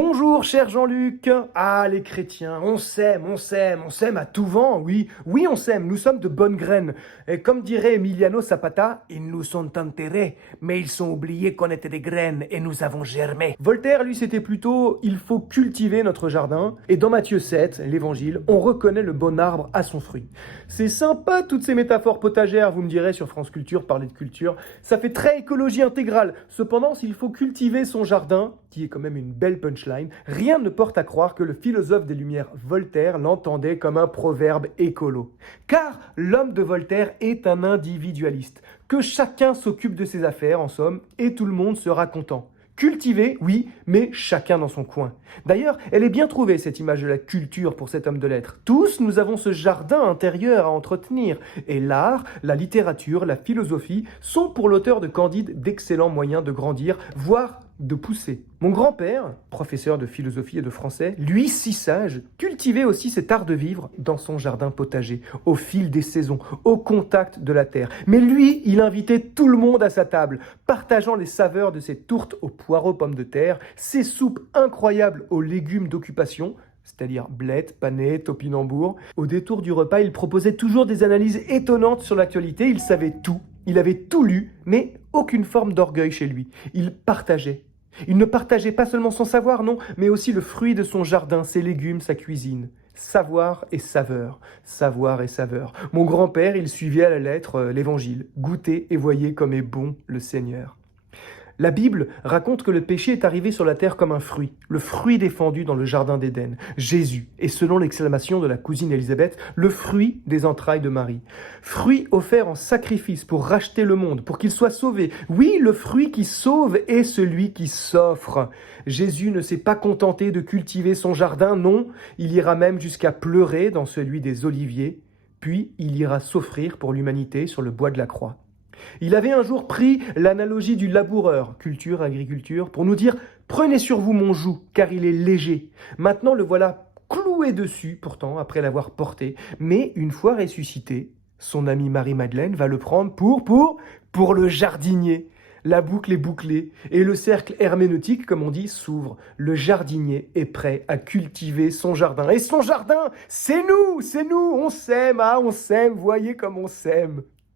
Bonjour cher Jean-Luc. Ah les chrétiens, on s'aime à tout vent, oui, oui on s'aime, nous sommes de bonnes graines. Et comme dirait Emiliano Zapata, ils nous sont enterrés, mais ils sont oubliés qu'on était des graines et nous avons germé. Voltaire, lui, c'était plutôt il faut cultiver notre jardin. Et dans Matthieu 7, l'évangile, on reconnaît le bon arbre à son fruit. C'est sympa toutes ces métaphores potagères, vous me direz sur France Culture, parler de culture. Ça fait très écologie intégrale. Cependant, s'il faut cultiver son jardin, qui est quand même une belle punchline, rien ne porte à croire que le philosophe des Lumières Voltaire l'entendait comme un proverbe écolo. Car l'homme de Voltaire est un individualiste, que chacun s'occupe de ses affaires en somme, et tout le monde sera content. Cultiver, oui, mais chacun dans son coin. D'ailleurs, elle est bien trouvée cette image de la culture pour cet homme de lettres. Tous, nous avons ce jardin intérieur à entretenir. Et l'art, la littérature, la philosophie sont pour l'auteur de Candide d'excellents moyens de grandir, voire de pousser. Mon grand-père, professeur de philosophie et de français, lui si sage, cultivait aussi cet art de vivre dans son jardin potager, au fil des saisons, au contact de la terre. Mais lui, il invitait tout le monde à sa table, partageant les saveurs de ses tourtes aux poireaux pommes de terre, ses soupes incroyables aux légumes d'occupation, c'est-à-dire blettes, panais, topinambour. Au détour du repas, il proposait toujours des analyses étonnantes sur l'actualité, il savait tout, il avait tout lu, mais aucune forme d'orgueil chez lui. Il partageait. Il ne partageait pas seulement son savoir, non, mais aussi le fruit de son jardin, ses légumes, sa cuisine. Savoir et saveur, savoir et saveur. Mon grand-père, il suivait à la lettre l'évangile. Goûtez et voyez comme est bon le Seigneur. La Bible raconte que le péché est arrivé sur la terre comme un fruit, le fruit défendu dans le jardin d'Éden. Jésus est, selon l'exclamation de la cousine Élisabeth, le fruit des entrailles de Marie. Fruit offert en sacrifice pour racheter le monde, pour qu'il soit sauvé. Oui, le fruit qui sauve est celui qui s'offre. Jésus ne s'est pas contenté de cultiver son jardin, non, il ira même jusqu'à pleurer dans celui des oliviers, puis il ira s'offrir pour l'humanité sur le bois de la croix. Il avait un jour pris l'analogie du laboureur, culture, agriculture, pour nous dire « Prenez sur vous mon joug, car il est léger ». Maintenant, le voilà cloué dessus, pourtant, après l'avoir porté. Mais une fois ressuscité, son amie Marie-Madeleine va le prendre pour le jardinier. La boucle est bouclée et le cercle herméneutique, comme on dit, s'ouvre. Le jardinier est prêt à cultiver son jardin. Et son jardin, c'est nous, on s'aime, on s'aime, voyez comme on s'aime.